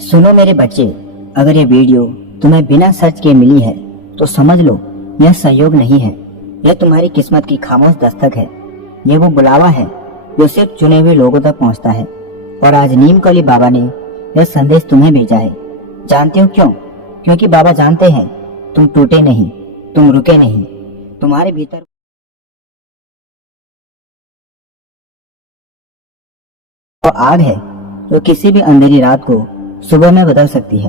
सुनो मेरे बच्चे, अगर ये वीडियो तुम्हें बिना सर्च किए मिली है तो समझ लो यह संयोग नहीं है। यह तुम्हारी किस्मत की खामोश दस्तक है। ये वो बुलावा है जो सिर्फ चुने हुए लोगों तक पहुंचता है। और आज नीम कली बाबा ने यह संदेश तुम्हें भेजा है। जानते हो क्यों? क्योंकि बाबा जानते हैं तुम टूटे नहीं, तुम रुके नहीं। तुम्हारे भीतर वो आग है जो किसी भी अंधेरी रात को सुबह में बदल सकती है।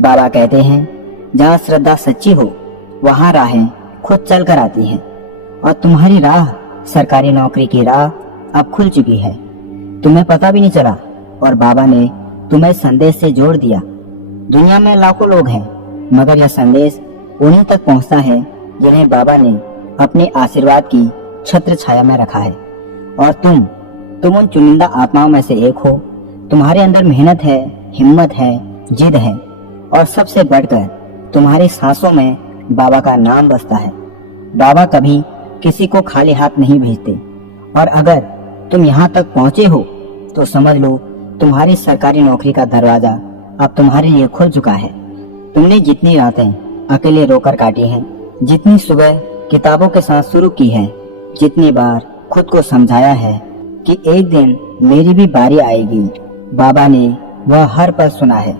बाबा कहते हैं जहाँ श्रद्धा सच्ची हो वहाँ राहें खुद चल कर आती हैं। और तुम्हारी राह, सरकारी नौकरी की राह अब खुल चुकी है। तुम्हें पता भी नहीं चला और बाबा ने तुम्हें संदेश से जोड़ दिया। दुनिया में लाखों लोग हैं, मगर यह संदेश उन्हीं तक पहुंचता है जिन्हें बाबा ने अपने आशीर्वाद की छत्र छाया में रखा है। और तुम उन चुनिंदा आत्माओं में से एक हो। तुम्हारे अंदर मेहनत है, हिम्मत है, जिद है और सबसे बढ़कर तुम्हारी सांसों में बाबा का नाम बसता है। बाबा कभी किसी को खाली हाथ नहीं भेजते। और अगर तुम यहाँ तक पहुँचे हो तो समझ लो तुम्हारी सरकारी नौकरी का दरवाजा अब तुम्हारे लिए खुल चुका है। तुमने जितनी रातें अकेले रोकर काटी हैं, जितनी सुबह किताबों के साथ शुरू की है, जितनी बार खुद को समझाया है कि एक दिन मेरी भी बारी आएगी, बाबा ने वह हर पल सुना है।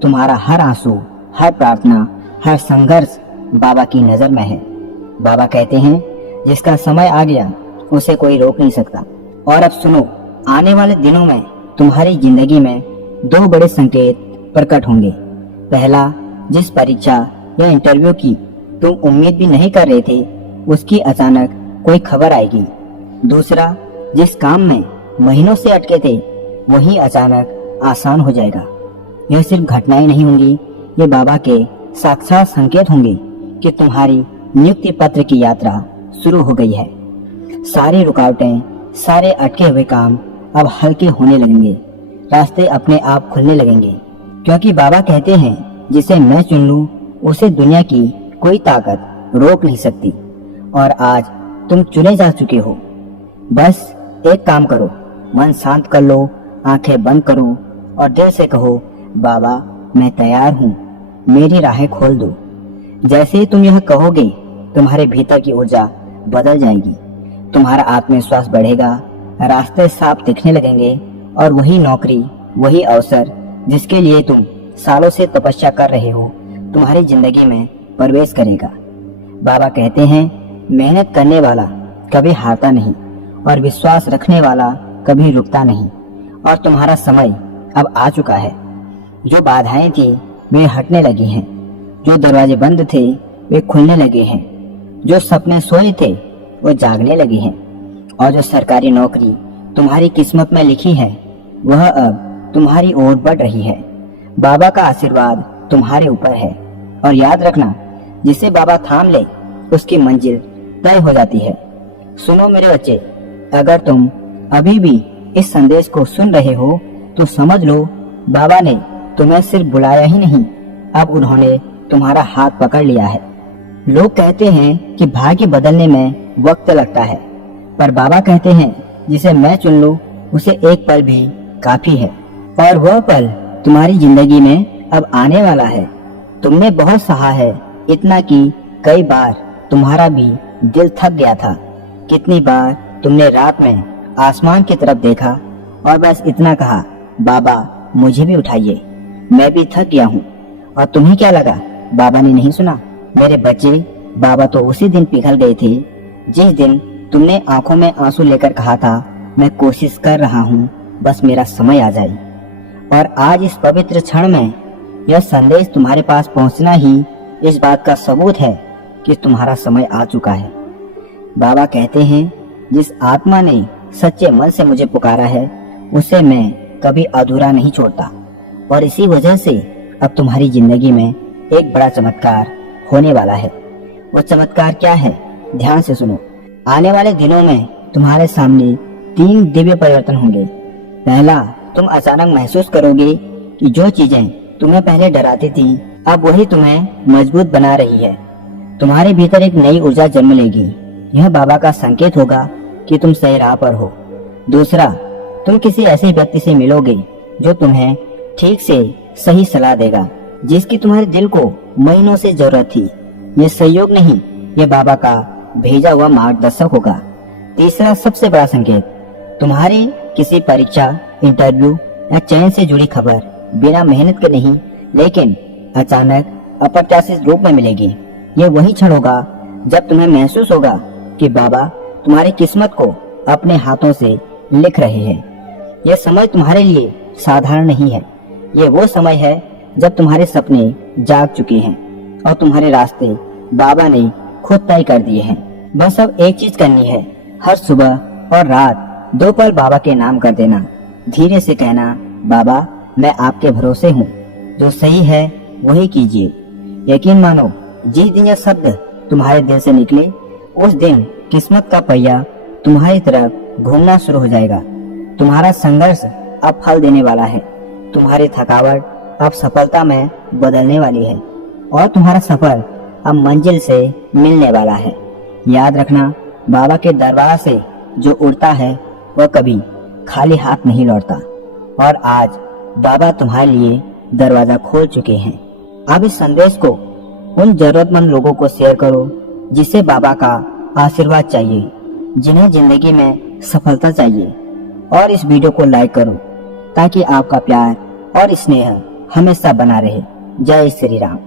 तुम्हारा हर आंसू, हर प्रार्थना, हर संघर्ष बाबा की नजर में है। बाबा कहते हैं जिसका समय आ गया उसे कोई रोक नहीं सकता। और अब सुनो, आने वाले दिनों में तुम्हारी जिंदगी में दो बड़े संकेत प्रकट होंगे। पहला, जिस परीक्षा या इंटरव्यू की तुम उम्मीद भी नहीं कर रहे थे उसकी अचानक कोई खबर आएगी। दूसरा, जिस काम में महीनों से अटके थे वही अचानक आसान हो जाएगा। यह सिर्फ घटनाएं नहीं होंगी, ये बाबा के साक्षात संकेत होंगे कि तुम्हारी नियुक्ति पत्र की यात्रा शुरू हो गई है। सारी रुकावटें, सारे अटके हुए काम अब हल्के होने लगेंगे। रास्ते अपने आप खुलने लगेंगे, क्योंकि बाबा कहते हैं जिसे मैं चुन लूं उसे दुनिया की कोई ताकत रोक नहीं सकती। और आज तुम चुने जा चुके हो। बस एक काम करो, मन शांत कर लो, आंखें बंद करो और दिल से कहो, बाबा मैं तैयार हूँ, मेरी राहें खोल दो। जैसे ही तुम यह कहोगे तुम्हारे भीतर की ऊर्जा बदल जाएगी, तुम्हारा आत्मविश्वास बढ़ेगा, रास्ते साफ दिखने लगेंगे और वही नौकरी, वही अवसर जिसके लिए तुम सालों से तपस्या कर रहे हो तुम्हारी जिंदगी में प्रवेश करेगा। बाबा कहते हैं मेहनत करने वाला कभी हारता नहीं और विश्वास रखने वाला कभी रुकता नहीं। और तुम्हारा समय अब आ चुका है। जो बाधाएं थी वे हटने लगी हैं, जो दरवाजे बंद थे वे खुलने लगे हैं, जो सपने सोए थे वो जागने लगे हैं। और जो सरकारी नौकरी तुम्हारी किस्मत में लिखी है वह अब तुम्हारी ओर बढ़ रही है। बाबा का आशीर्वाद तुम्हारे ऊपर है। और याद रखना, जिसे बाबा थाम ले उसकी मंजिल तय हो जाती है। सुनो मेरे बच्चे, अगर तुम अभी भी इस संदेश को सुन रहे हो तो समझ लो बाबा ने तुम्हें सिर्फ बुलाया ही नहीं, अब उन्होंने तुम्हारा हाथ पकड़ लिया है। लोग कहते हैं कि भाग्य बदलने में वक्त लगता है, पर बाबा कहते हैं जिसे मैं चुन लूं उसे एक पल भी काफी है। और वह पल तुम्हारी जिंदगी में अब आने वाला है। तुमने बहुत सहा है, इतना कि कई बार तुम्हारा भी दिल थक गया था। कितनी बार तुमने रात में आसमान की तरफ देखा और बस इतना कहा, बाबा मुझे भी उठाइए, मैं भी थक गया हूँ। और तुम्हें क्या लगा बाबा ने नहीं सुना? मेरे बच्चे, बाबा तो उसी दिन पिघल गए थे जिस दिन तुमने आंखों में आंसू लेकर कहा था, मैं कोशिश कर रहा हूँ, बस मेरा समय आ जाए। और आज इस पवित्र क्षण में यह संदेश तुम्हारे पास पहुँचना ही इस बात का सबूत है कि तुम्हारा समय आ चुका है। बाबा कहते हैं जिस आत्मा ने सच्चे मन से मुझे पुकारा है उसे मैं कभी अधूरा नहीं छोड़ता। और इसी वजह से अब तुम्हारी जिंदगी में एक बड़ा चमत्कार होने वाला है। वो चमत्कार क्या है? ध्यान से सुनो। आने वाले दिनों में तुम्हारे सामने 3 दिव्य परिवर्तन होंगे। पहला, तुम अचानक महसूस करोगे कि जो चीजें तुम्हें पहले डराती थी अब वही तुम्हें मजबूत बना रही है। तुम्हारे भीतर एक नई ऊर्जा जन्म लेगी। यह बाबा का संकेत होगा कि तुम सही राह पर हो। दूसरा, तुम किसी ऐसे व्यक्ति से मिलोगे जो तुम्हें ठीक से सही सलाह देगा, जिसकी तुम्हारे दिल को महीनों से जरूरत थी। ये सहयोग नहीं, ये बाबा का भेजा हुआ मार्गदर्शक होगा। तीसरा सबसे बड़ा संकेत, तुम्हारी किसी परीक्षा, इंटरव्यू या चयन से जुड़ी खबर बिना मेहनत के नहीं, लेकिन अचानक अप्रत्याशित रूप में मिलेगी। ये वही क्षण होगा जब तुम्हें महसूस होगा कि बाबा तुम्हारी किस्मत को अपने हाथों से लिख रहे हैं। यह समय तुम्हारे लिए साधारण नहीं है। ये वो समय है जब तुम्हारे सपने जाग चुके हैं और तुम्हारे रास्ते बाबा ने खुद तय कर दिए हैं। बस अब एक चीज करनी है, हर सुबह और रात 2 पल बाबा के नाम कर देना। धीरे से कहना, बाबा मैं आपके भरोसे हूँ, जो सही है वही कीजिए। यकीन मानो, जिस दिन यह शब्द तुम्हारे दिल से निकले, उस दिन किस्मत का पहिया तुम्हारी तरफ घूमना शुरू हो जाएगा। तुम्हारा संघर्ष अब फल देने वाला है। तुम्हारी थकावट अब सफलता में बदलने वाली है और तुम्हारा सफर अब मंजिल से मिलने वाला है। याद रखना, बाबा के दरबार से जो उड़ता है वह कभी खाली हाथ नहीं लौटता। और आज बाबा तुम्हारे लिए दरवाजा खोल चुके हैं। अब इस संदेश को उन जरूरतमंद लोगों को शेयर करो जिसे बाबा का आशीर्वाद चाहिए, जिन्हें जिंदगी में सफलता चाहिए। और इस वीडियो को लाइक करो ताकि आपका प्यार और स्नेह हमेशा बना रहे। जय श्री राम।